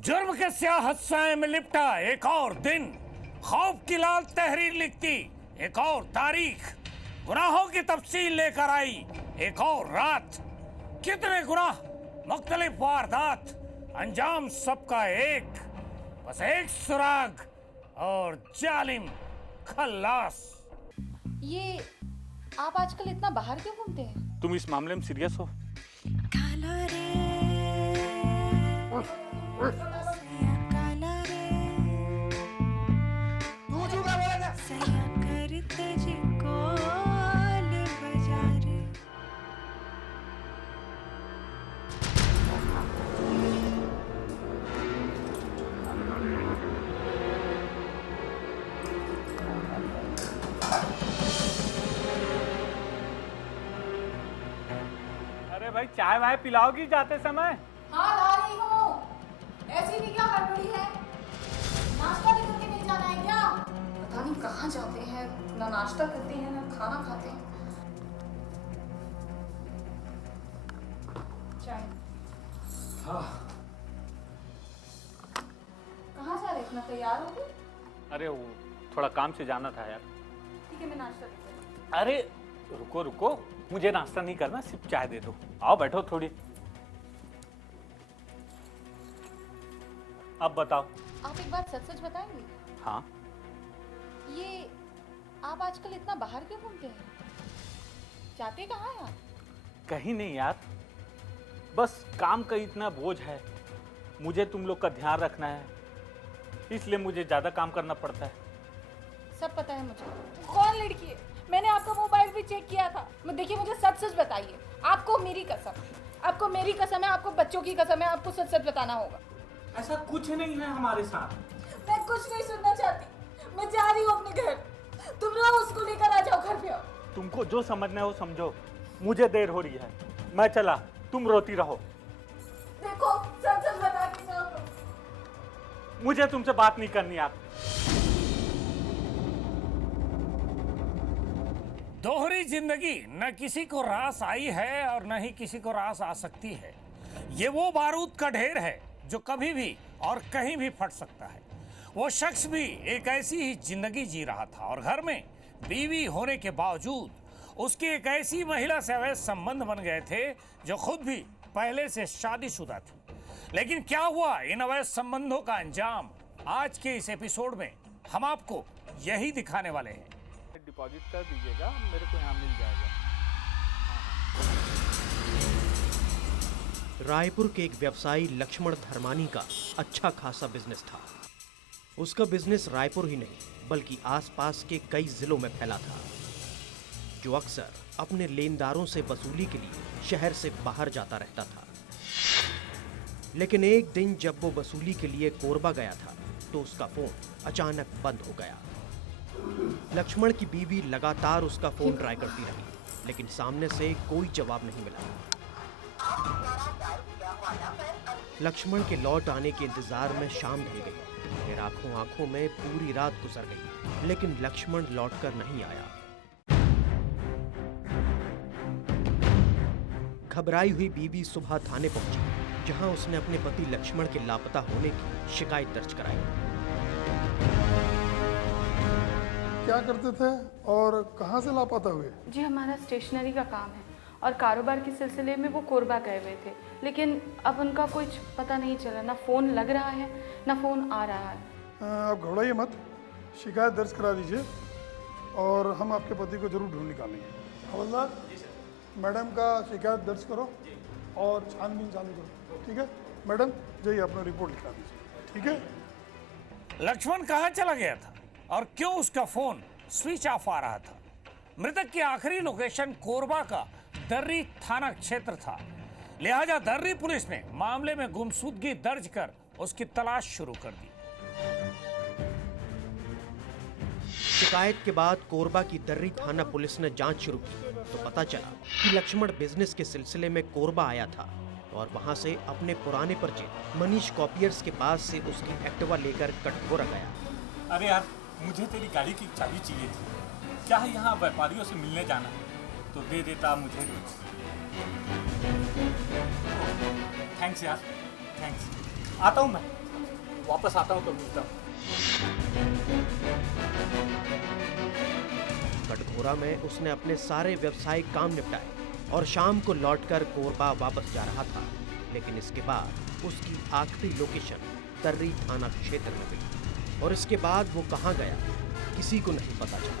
जुर्म के स्याह हस्साए में लिपटा एक और दिन, खौफ की लाल तहरीर लिखती एक और तारीख, गुनाहों की तफसील लेकर आई एक और रात। कितने गुनाह, मुख्तलिफ वारदात, अंजाम सबका एक, बस एक सुराग और जालिम खल्लास। ये आप आजकल इतना बाहर क्यों घूमते हैं? तुम इस मामले में सीरियस हो? अरे भाई चाय वाय पिलाओगी जाते समय? हाँ ला रही हूँ। ऐसी भी क्या हड़बड़ी है? नाश्ता भी करके नहीं जाना है क्या? पता नहीं कहाँ जाते हैं, ना नाश्ता करते हैं ना खाना खाते हैं। चाय। हाँ। कहाँ जा रहे? इतना तैयार हो गए? अरे वो थोड़ा काम से जाना था यार। ठीक है, मैं नाश्ता लेकर आती हूँ। अरे रुको रुको, मुझे नाश्ता नहीं करना, सिर्फ चाय दे दो। आओ बैठो थोड़ी। अब बताओ। आप एक बात सच सच बताएंगे? हाँ। ये आप आजकल इतना बाहर क्यों घूमते हैं? जाते कहाँ हैं आप? कहीं नहीं यार, बस काम का इतना बोझ है, मुझे तुम लोग का ध्यान रखना है, इसलिए मुझे ज्यादा काम करना पड़ता है। सब पता है मुझे। कौन लड़की है? मैंने आपका मोबाइल भी चेक किया था। देखिए मुझे सच सच बताइए। आपको मेरी कसम है, आपको बच्चों की कसम है, आपको सच सच बताना होगा। ऐसा कुछ नहीं है हमारे साथ। मैं कुछ नहीं सुनना चाहती। मैं जा रही हूँ अपने घर। तुम लोग उसको लेकर आ जाओ घर पे। आओ। तुमको जो समझना है वो समझो, मुझे देर हो रही है, मैं चला, तुम रोती रहो। देखो सच सच बता के जाओ। मुझे तुमसे बात नहीं करनी आप। दोहरी जिंदगी न किसी को रास आई है और न ही किसी को रास आ सकती है। ये वो बारूद का ढेर है जो कभी भी और कहीं भी फट सकता है। वो शख्स भी एक ऐसी ही जिंदगी जी रहा था और घर में बीवी होने के बावजूद उसके एक ऐसी महिला से अवैध संबंध बन गए थे जो खुद भी पहले से शादीशुदा थी। लेकिन क्या हुआ इन अवैध संबंधों का अंजाम, आज के इस एपिसोड में हम आपको यही दिखाने वाले हैं। डिपॉजिट कर दीजिएगा, मेरे को यहाँ मिल जाएगा। रायपुर के एक व्यवसायी लक्ष्मण धर्मानी का अच्छा खासा बिजनेस था। उसका बिजनेस रायपुर ही नहीं बल्कि आसपास के कई जिलों में फैला था, जो अक्सर अपने लेनदारों से वसूली के लिए शहर से बाहर जाता रहता था। लेकिन एक दिन जब वो वसूली के लिए कोरबा गया था तो उसका फोन अचानक बंद हो गया। लक्ष्मण की बीवी लगातार उसका फोन ट्राई करती रही, लेकिन सामने से कोई जवाब नहीं मिला। लक्ष्मण के लौट आने के इंतजार में शाम ढल गई। फिर आंखों में पूरी रात गुजर गई, लेकिन लक्ष्मण लौटकर नहीं आया। घबराई हुई बीवी सुबह थाने पहुंची, जहां उसने अपने पति लक्ष्मण के लापता होने की शिकायत दर्ज कराई। क्या करते थे और कहाँ से लापता हुए? जी हमारा स्टेशनरी का काम है और कारोबार के सिलसिले में वो कोरबा गए हुए थे, लेकिन अब उनका कुछ पता नहीं चला, ना फ़ोन लग रहा है ना फ़ोन आ रहा है। आप घबराइए मत, शिकायत दर्ज करा दीजिए और हम आपके पति को जरूर ढूंढ निकालेंगे। हवलदार, मैडम का शिकायत दर्ज करो और छानबीन चालू करो। ठीक है मैडम, जाइए अपना रिपोर्ट लिखा दीजिए। ठीक है। लक्ष्मण कहाँ चला गया था और क्यों उसका फोन स्विच ऑफ आ रहा था? मृतक की आखिरी लोकेशन कोरबा का दर्री थाना क्षेत्र था, लिहाजा दर्री पुलिस ने मामले में गुमशुदगी दर्ज कर उसकी तलाश शुरू कर दी। शिकायत के बाद कोरबा की दर्री थाना पुलिस ने जांच शुरू की तो पता चला कि लक्ष्मण बिजनेस के सिलसिले में कोरबा आया था और वहां से अपने पुराने परिचित मनीष कॉपियर्स के पास से उसकी एक्टिवा लेकर कटघोरा गया। अरे यार, मुझे तेरी गाड़ी की चाबी चाहिए थी। क्या है यहाँ व्यापारियों से मिलने जाना है तो दे देता मुझे कुछ। थैंक्स यार, थैंक्स। आता हूँ मैं। वापस आता हूँ तो मिलता हूँ। कटघोरा में उसने अपने सारे व्यवसायिक काम निपटाए और शाम को लौटकर कोरबा वापस जा रहा था। लेकिन इसके बाद उसकी आखिरी लोकेशन तर्री थाना क्षेत्र में मिली और इसके बाद वो कहां गया किसी को नहीं पता चला।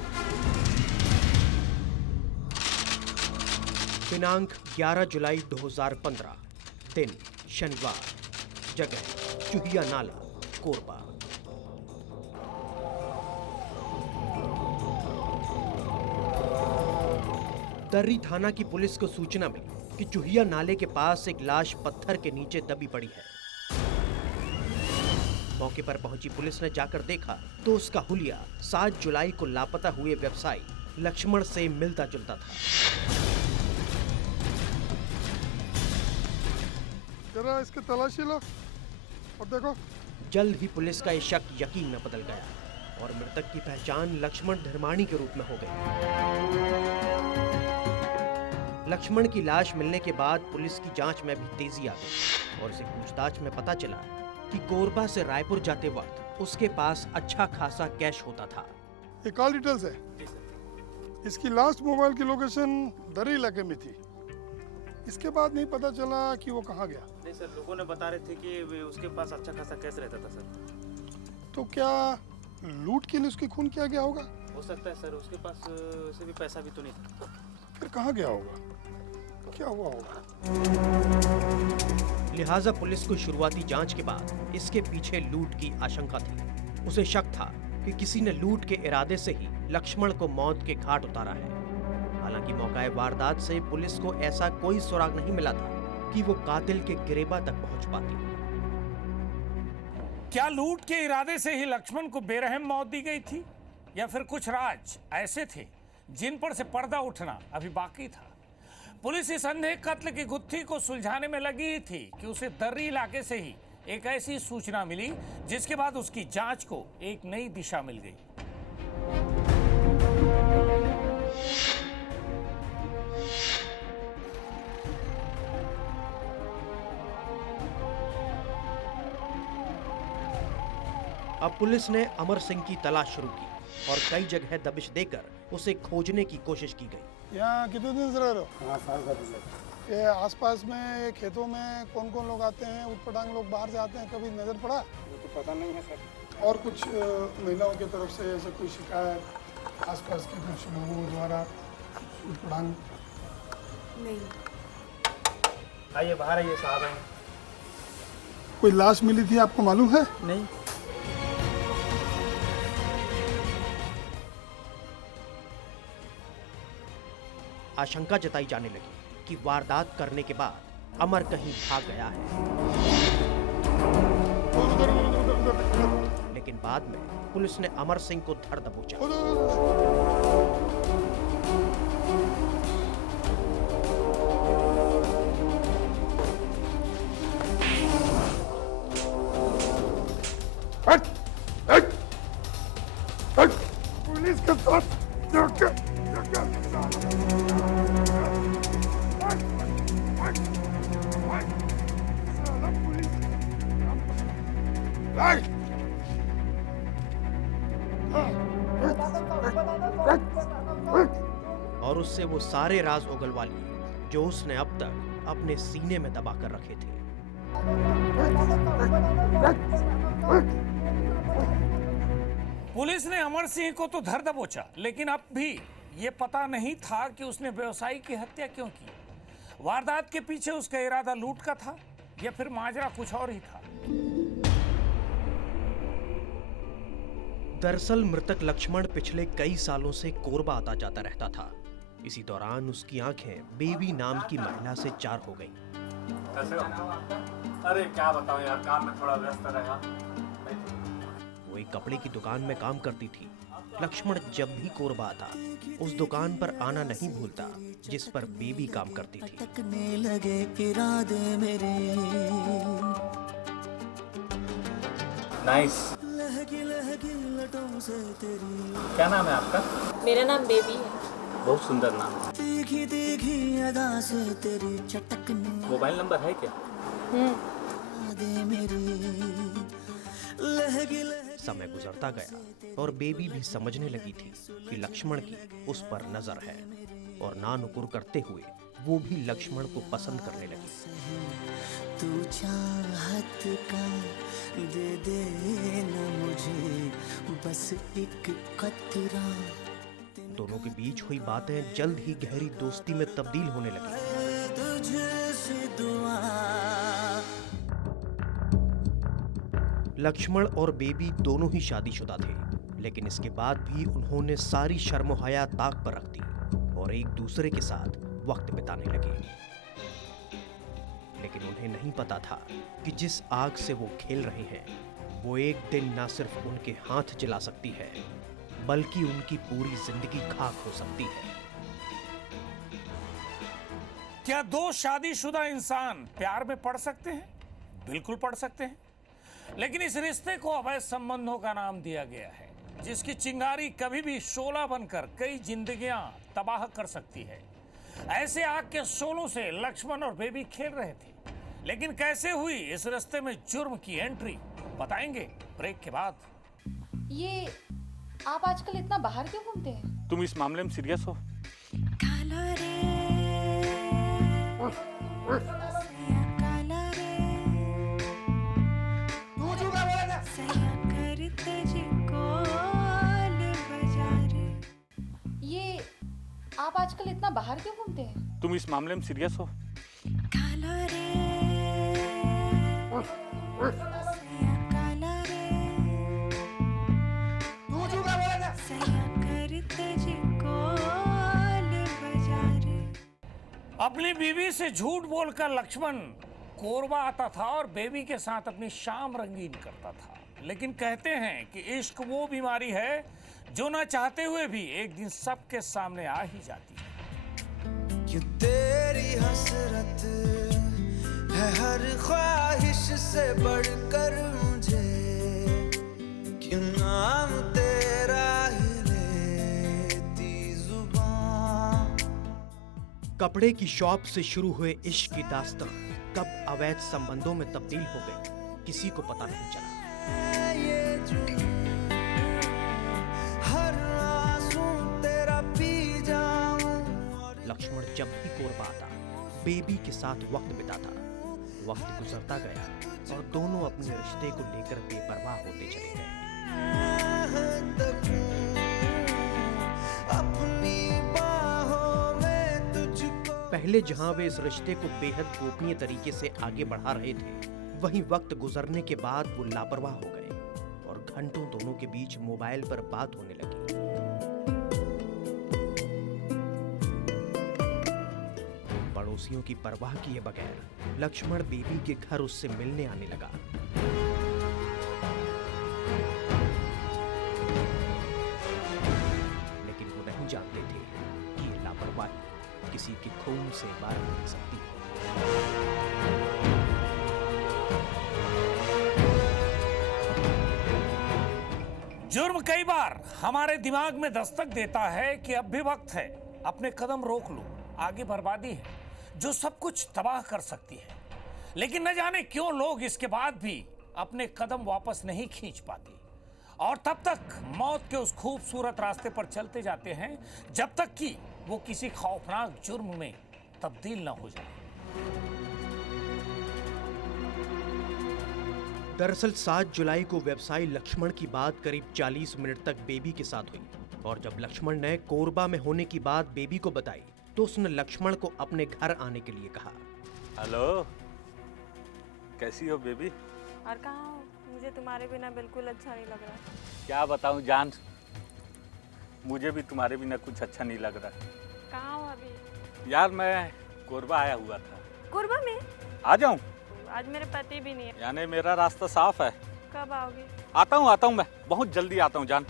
दिनांक 11 जुलाई 2015, दिन शनिवार, जगह चुहिया नाला, कोरबा। तर्री थाना की पुलिस को सूचना मिली कि चुहिया नाले के पास एक लाश पत्थर के नीचे दबी पड़ी है। मौके पर पहुंची पुलिस ने जाकर देखा तो उसका हुलिया 7 जुलाई को लापता हुए व्यवसायी लक्ष्मण से मिलता जुलता था। जरा इसकी तलाशी लो और देखो। जल्द ही पुलिस का ये शक यकीन में बदल गया और मृतक की पहचान लक्ष्मण धर्माणी के रूप में हो गई। लक्ष्मण की लाश मिलने के बाद पुलिस की जांच में भी तेजी आ गई और इसे पूछताछ में पता चला कि कोरबा से रायपुर जाते वक्त उसके पास अच्छा खासा कैश होता था। ये कॉल डिटेल्स है। इसकी लास्ट मोबाइल की लोकेशन दरी इलाके में थी। इसके बाद नहीं पता चला कि वो कहाँ गया। नहीं सर, लोगों ने बता रहे थे कि उसके पास अच्छा खासा कैश रहता था सर। तो क्या लूट के लिए उसके खून किया गया होगा? हो सकता है सर, उसके पास वैसे भी पैसा भी तो नहीं था। फिर कहाँ गया होगा? क्या हुआ होगा? लिहाजा पुलिस को शुरुआती जांच के बाद इसके पीछे लूट की आशंका थी। उसे शक था कि किसी ने लूट के इरादे से ही लक्ष्मण को मौत के घाट उतारा है। हालांकि मौका वारदात से पुलिस को ऐसा कोई सुराग नहीं मिला था कि वो कातिल के गिरेबा तक पहुंच पाती। क्या लूट के इरादे से ही लक्ष्मण को बेरहम मौत दी गई थी या फिर कुछ राज ऐसे थे जिन पर से पर्दा उठना अभी बाकी था? पुलिस इस अंधे कत्ल की गुत्थी को सुलझाने में लगी ही थी कि उसे दर्री इलाके से ही एक ऐसी सूचना मिली जिसके बाद उसकी जांच को एक नई दिशा मिल गई। अब पुलिस ने अमर सिंह की तलाश शुरू की और कई जगह दबिश देकर उसे खोजने की कोशिश की गई। यहाँ कितने दिन से रह रहे हो? 5 साल का दिन। ये आसपास में खेतों में कौन कौन लोग आते हैं? उटपटांग लोग बाहर से आते हैं, कभी नजर पड़ा? वो तो पता नहीं है सर। और कुछ महिलाओं की तरफ से ऐसे कोई शिकायत आसपास के कुछ लोगों द्वारा उटपटांग? नहीं। आइए बाहर आइए साहब। हैं कोई लाश मिली थी आपको मालूम है? नहीं। आशंका जताई जाने लगी कि वारदात करने के बाद अमर कहीं भाग गया है। लेकिन बाद में पुलिस ने अमर सिंह को धर दबोचा। पुलिस के साथ और उससे वो सारे राज उगलवा लिए जो उसने अब तक अपने सीने में दबा कर रखे थे। पुलिस ने अमर सिंह को तो धर दबोचा, लेकिन अब भी ये पता नहीं था कि उसने व्यवसायी की हत्या क्यों की। वारदात के पीछे उसका इरादा लूट का था या फिर माजरा कुछ और ही था। दरअसल मृतक लक्ष्मण पिछले कई सालों से कोरबा आता जाता रहता था। इसी दौरान उसकी आंखें बेबी नाम की महिला से चार हो गईं। कैसे हो? अरे क्या बताऊं यार, काम में थोड़ा व्यस्त रहा। वो एक कपड़े की दुकान में काम करती थी। लक्ष्मण जब भी कोरबा आता उस दुकान पर आना नहीं भूलता जिस पर बेबी काम करती थी। नाइस। क्या नाम है आपका? मेरा नाम बेबी है। बहुत सुंदर नाम है। मोबाइल नंबर है क्या? समय गुजरता गया और बेबी भी समझने लगी थी कि लक्ष्मण की उस पर नजर है और ना नुकुर करते हुए वो भी लक्ष्मण को पसंद करने लगी। तू चाहत का दे दे न मुझे बस एक कतरा। दोनों के बीच हुई बातें जल्द ही गहरी दोस्ती में तब्दील होने लगी। तुझसे दुआ। लक्ष्मण और बेबी दोनों ही शादीशुदा थे, लेकिन इसके बाद भी उन्होंने सारी शर्म हया ताक पर रख दी और एक दूसरे के साथ वक्त बिताने लगे। लेकिन उन्हें नहीं पता था कि जिस आग से वो खेल रहे हैं वो एक दिन ना सिर्फ उनके हाथ जला सकती है बल्कि उनकी पूरी जिंदगी खाक हो सकती है। क्या दो शादीशुदा इंसान प्यार में पड़ सकते हैं? बिल्कुल पड़ सकते हैं, लेकिन इस रिश्ते को अवैध संबंधों का नाम दिया गया है, जिसकी चिंगारी कभी भी शोला बनकर कई जिंदगियां तबाह कर सकती है। ऐसे आग के शोलों से लक्ष्मण और बेबी खेल रहे थे, लेकिन कैसे हुई इस रिश्ते में जुर्म की एंट्री, बताएंगे ब्रेक के बाद। ये आप आजकल इतना बाहर क्यों घूमते हैं? तुम इस मामले में सीरियस हो? काला रे काला रे तू जो क्या बोला था? सया करते जिको बजा रे। ये आप आजकल इतना बाहर क्यों घूमते हैं? तुम इस मामले में सीरियस हो? काला रे सया काला रे तू जो क्या बोला था? सया करते जिको बजा रे। अपनी बीवी से झूठ बोलकर लक्ष्मण कोरबा आता था और बेबी के साथ अपनी शाम रंगीन करता था। लेकिन कहते हैं कि इश्क वो बीमारी है जो ना चाहते हुए भी एक दिन सबके सामने आ ही जाती है। क्यों तेरी हसरत है हर ख्वाहिश से बढ़कर मुझे, क्यों नाम तेरा ही लेती जुबान। कपड़े की शॉप से शुरू हुए इश्क की दास्तां कब अवैध संबंधों में तब्दील हो गई किसी को पता नहीं चला। ये जुनून, हर आंसू तेरा पी जाऊं। लक्ष्मण जब भी कोरबा आता बेबी के साथ वक्त बिताता। वक्त गुजरता गया और दोनों अपने रिश्ते को लेकर बेपरवाह होते चले गए। अपनी बाहों में तुझको। पहले जहां वे इस रिश्ते को बेहद गोपनीय तरीके से आगे बढ़ा रहे थे, वहीं वक्त गुजरने के बाद वो लापरवाह हो गए और घंटों दोनों के बीच मोबाइल पर बात होने लगी। पड़ोसियों की परवाह किए बगैर लक्ष्मण बेबी के घर उससे मिलने आने लगा। लेकिन वो नहीं जानते थे कि ये लापरवाही किसी के खून से बार हो सकती है। जुर्म कई बार हमारे दिमाग में दस्तक देता है कि अब भी वक्त है, अपने कदम रोक लो, आगे बर्बादी है जो सब कुछ तबाह कर सकती है। लेकिन न जाने क्यों लोग इसके बाद भी अपने कदम वापस नहीं खींच पाते और तब तक मौत के उस खूबसूरत रास्ते पर चलते जाते हैं जब तक कि वो किसी खौफनाक जुर्म में तब्दील न हो जाए। दरअसल 7 जुलाई को व्यवसायी लक्ष्मण की बात करीब 40 मिनट तक बेबी के साथ हुई और जब लक्ष्मण ने कोरबा में होने की बात बेबी को बताई तो उसने लक्ष्मण को अपने घर आने के लिए कहा। हेलो, कैसी हो बेबी? और कहाँ हो? मुझे तुम्हारे बिना बिल्कुल अच्छा नहीं लग रहा। क्या बताऊं जान, मुझे भी तुम्हारे बिना कुछ अच्छा नहीं लग रहा। कहाँ हो अभी? यार मैं कोरबा आया हुआ था। कोरबा में? आ जाऊं? आज मेरे पति भी नहीं है। यानी मेरा रास्ता साफ है। कब आओगे? आता हूं मैं बहुत जल्दी आता हूं जान।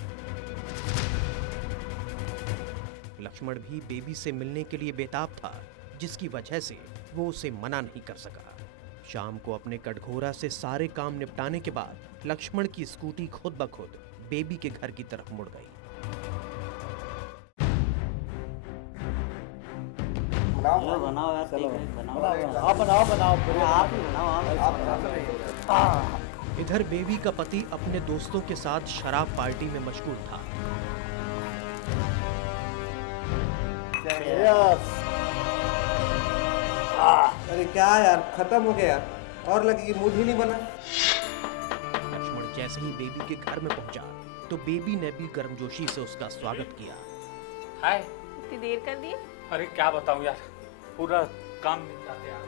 लक्ष्मण भी बेबी से मिलने के लिए बेताब था, जिसकी वजह से वो उसे मना नहीं कर सका। शाम को अपने कटघोरा से सारे काम निपटाने के बाद लक्ष्मण की स्कूटी खुद ब खुद बेबी के घर की तरफ मुड़ गई। बनाओ यार, आप बनाओ, आप ही बनाओ। इधर बेबी का पति अपने दोस्तों के साथ शराब पार्टी में मशगूल था। अरे क्या यार, खत्म हो गया यार, और लगे कि मूड ही नहीं बना। लक्ष्मण जैसे ही बेबी के घर में पहुंचा तो बेबी ने भी गर्मजोशी से उसका स्वागत किया। हाय। इतनी देर कर दी? अरे क्या बताऊं यार, पूरा काम निपटा दिया।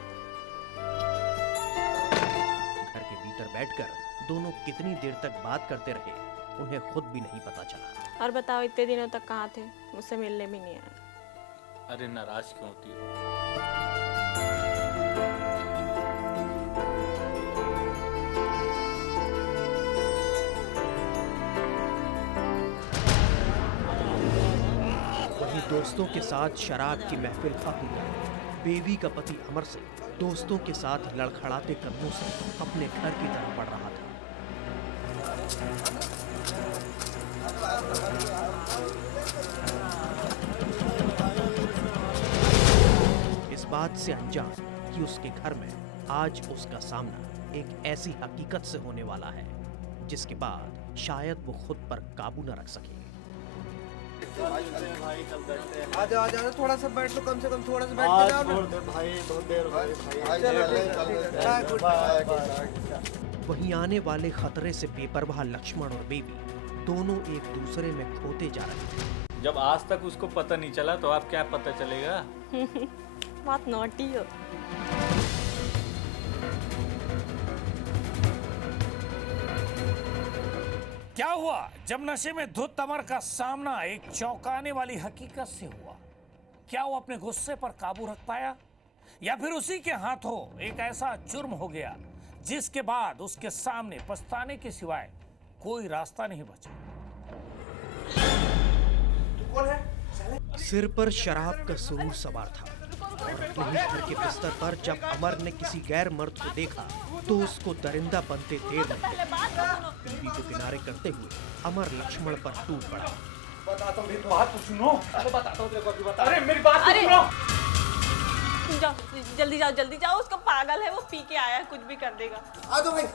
घर के भीतर बैठकर दोनों कितनी देर तक बात करते रहे उन्हें खुद भी नहीं पता चला। और बताओ, इतने दिनों तक कहाँ थे? मुझसे मिलने भी नहीं आए। अरे नाराज क्यों होती हो? वहीं दोस्तों के साथ शराब की महफिल खा हुई। बेबी का पति अमर सिंह दोस्तों के साथ लड़खड़ाते कदमों से अपने घर की तरफ बढ़ रहा था। इस बात से अनजान कि उसके घर में आज उसका सामना एक ऐसी हकीकत से होने वाला है जिसके बाद शायद वो खुद पर काबू न रख सके। आ जाओ, थोड़ा सा बैठ लो, कम से कम थोड़ा सा बैठ के जाओ ना। वहीं आने वाले खतरे से बेपरवाह लक्ष्मण और बेबी दोनों एक दूसरे में खोते जा रहे थे। जब आज तक उसको पता नहीं चला तो अब क्या पता चलेगा? बहुत नॉटी हो। क्या हुआ जब नशे में धुत अमर का सामना एक चौंकाने वाली हकीकत से हुआ? क्या वो अपने गुस्से पर काबू रख पाया, या फिर उसी के हाथों एक ऐसा जुर्म हो गया जिसके बाद उसके सामने पछताने के सिवाय कोई रास्ता नहीं बचा? सिर पर शराब का सुरूर सवार था और अपने ही घर के बिस्तर पर जब अमर ने किसी गैर मर्द को देखा तो उसको दरिंदा बनते देर नहीं लगी। बीवी को किनारे करते हुए अमर लक्ष्मण पर टूट पड़ा। बताता हूँ, मेरी बात तो सुनो। अरे बताता हूँ तेरे को, अभी बता। अरे मेरी बात तो सुनो। जाओ, जल्दी जाओ, उसका पागल है, वो पी के आया है, कुछ भी कर देगा। आ जाओ भाई।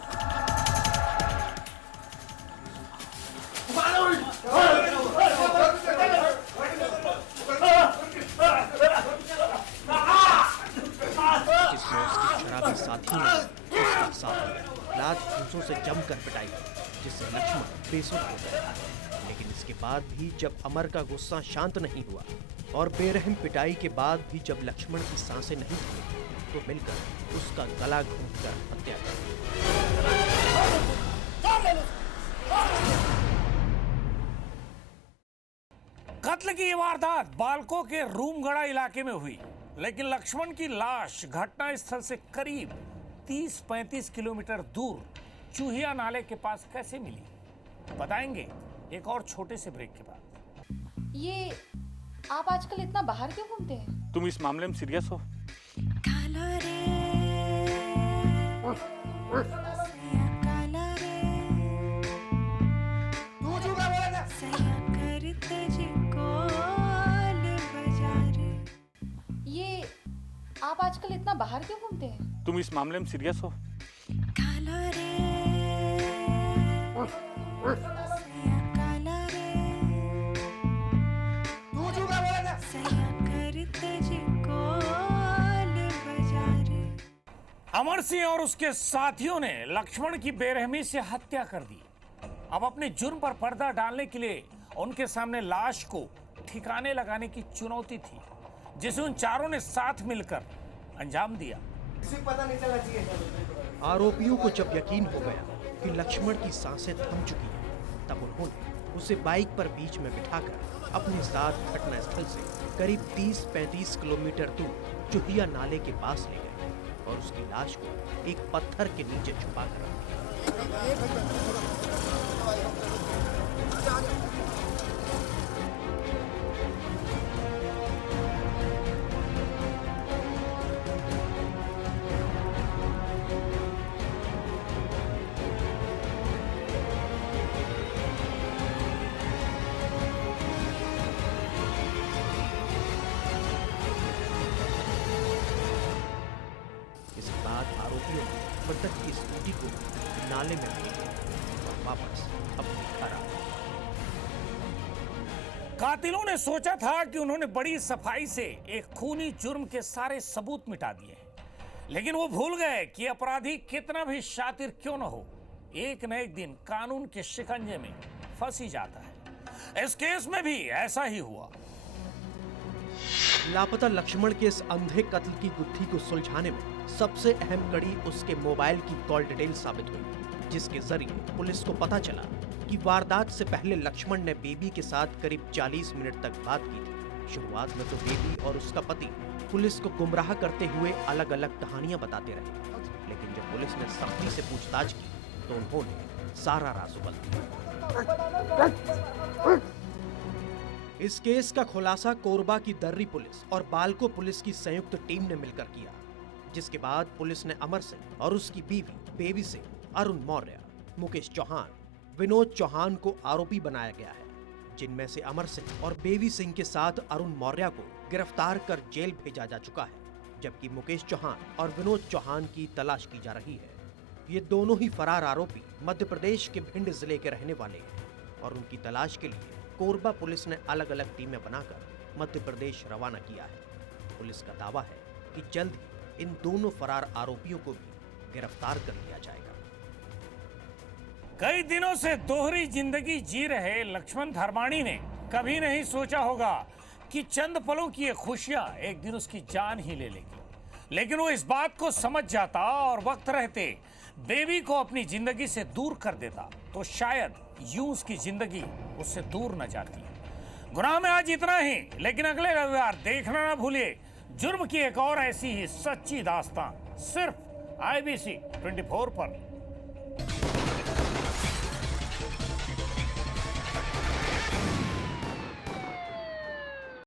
जिसमें उसके शराबी साथी ने उसका साथ दिया। लात घूंसों से जमकर पिटाई जिससे लक्ष्मण बेसुध हो गया। लेकिन इसके बाद भी जब अमर का गुस्सा शांत नहीं हुआ और बेरहम पिटाई के बाद भी जब लक्ष्मण की सांसें नहीं थी तो मिलकर उसका गला घोंटकर हत्या कर दी। कत्ल की ये वारदात बालकों के रूमगढ़ा इलाके में हुई, लेकिन लक्ष्मण की लाश घटना स्थल से करीब 30-35 किलोमीटर दूर चूहिया नाले के पास कैसे मिली, बताएंगे एक और छोटे से ब्रेक के बाद। ये आप आजकल इतना बाहर क्यों घूमते हैं? तुम इस मामले में सीरियस हो? ये आप आजकल इतना बाहर क्यों घूमते हैं? तुम इस मामले में सीरियस हो? अमर सिंह और उसके साथियों ने लक्ष्मण की बेरहमी से हत्या कर दी। अब अपने जुर्म पर पर्दा डालने के लिए उनके सामने लाश को ठिकाने लगाने की चुनौती थी, जिसे उन चारों ने साथ मिलकर अंजाम दिया। पता नहीं चलना चाहिए। आरोपियों को जब यकीन हो गया कि लक्ष्मण की सांसें थम चुकी हैं, तब उन्होंने उसे बाइक पर बीच में बिठाकर अपने साथ घटनास्थल से करीब 30-35 किलोमीटर दूर चूहिया नाले के पास ले गए और उसकी लाश को एक पत्थर के नीचे छुपा कर रखा। इसके बाद आरोपियों ने जबरदस्त की स्कूटी को नाले में फेंक दिया और वापस अपने घर आ गए। कातिलों ने सोचा था कि उन्होंने बड़ी सफाई से एक खूनी जुर्म के सारे सबूत मिटा दिए हैं, लेकिन वो भूल गए कि अपराधी कितना भी शातिर क्यों न हो, एक न एक दिन कानून के शिकंजे में फंस ही जाता है। इस केस में भी ऐसा ही हुआ। लापता लक्ष्मण के इस अंधे कत्ल की गुत्थी को सुलझाने में सबसे अहम कड़ी उसके मोबाइल की कॉल डिटेल साबित हुई, जिसके जरिए पुलिस को पता चला कि वारदात से पहले लक्ष्मण ने बेबी के साथ करीब 40 मिनट तक बात की थी। शुरुआत में तो बेबी और उसका पति पुलिस को गुमराह करते हुए अलग अलग कहानियां बताते रहे, लेकिन जब पुलिस ने सख्ती से पूछताछ की तो उन्होंने सारा राज उगल दिया। इस केस का खुलासा कोरबा की दर्री पुलिस और बालको पुलिस की संयुक्त टीम ने मिलकर किया, जिसके बाद पुलिस ने अमर सिंह और उसकी बीवी बेबी सिंह, अरुण मौर्य, मुकेश चौहान, विनोद चौहान को आरोपी बनाया गया है, जिनमें से अमर सिंह और बेबी सिंह के साथ अरुण मौर्य को गिरफ्तार कर जेल भेजा जा चुका है, जबकि मुकेश चौहान और विनोद चौहान की तलाश की जा रही है। ये दोनों ही फरार आरोपी मध्य प्रदेश के भिंड जिले के रहने वाले हैं और उनकी तलाश के लिए कोरबा पुलिस ने अलग अलग टीमें बनाकर मध्य प्रदेश रवाना किया है। पुलिस का दावा है कि जल्द ही इन दोनों फरार आरोपियों को भी गिरफ्तार कर लिया जाएगा। कई दिनों से दोहरी जिंदगी जी रहे लक्ष्मण धर्माणी ने कभी नहीं सोचा होगा कि चंद पलों की ये खुशियां एक दिन उसकी जान ही ले लेगी, लेकिन वो इस बात को समझ जाता और वक्त रहते बेबी को अपनी जिंदगी से दूर कर देता तो शायद यूं उसकी जिंदगी उससे दूर न जाती। गुनाह में आज इतना ही, लेकिन अगले रविवार देखना ना भूलिए जुर्म की एक और ऐसी ही सच्ची दास्तां सिर्फ IBC 24 पर।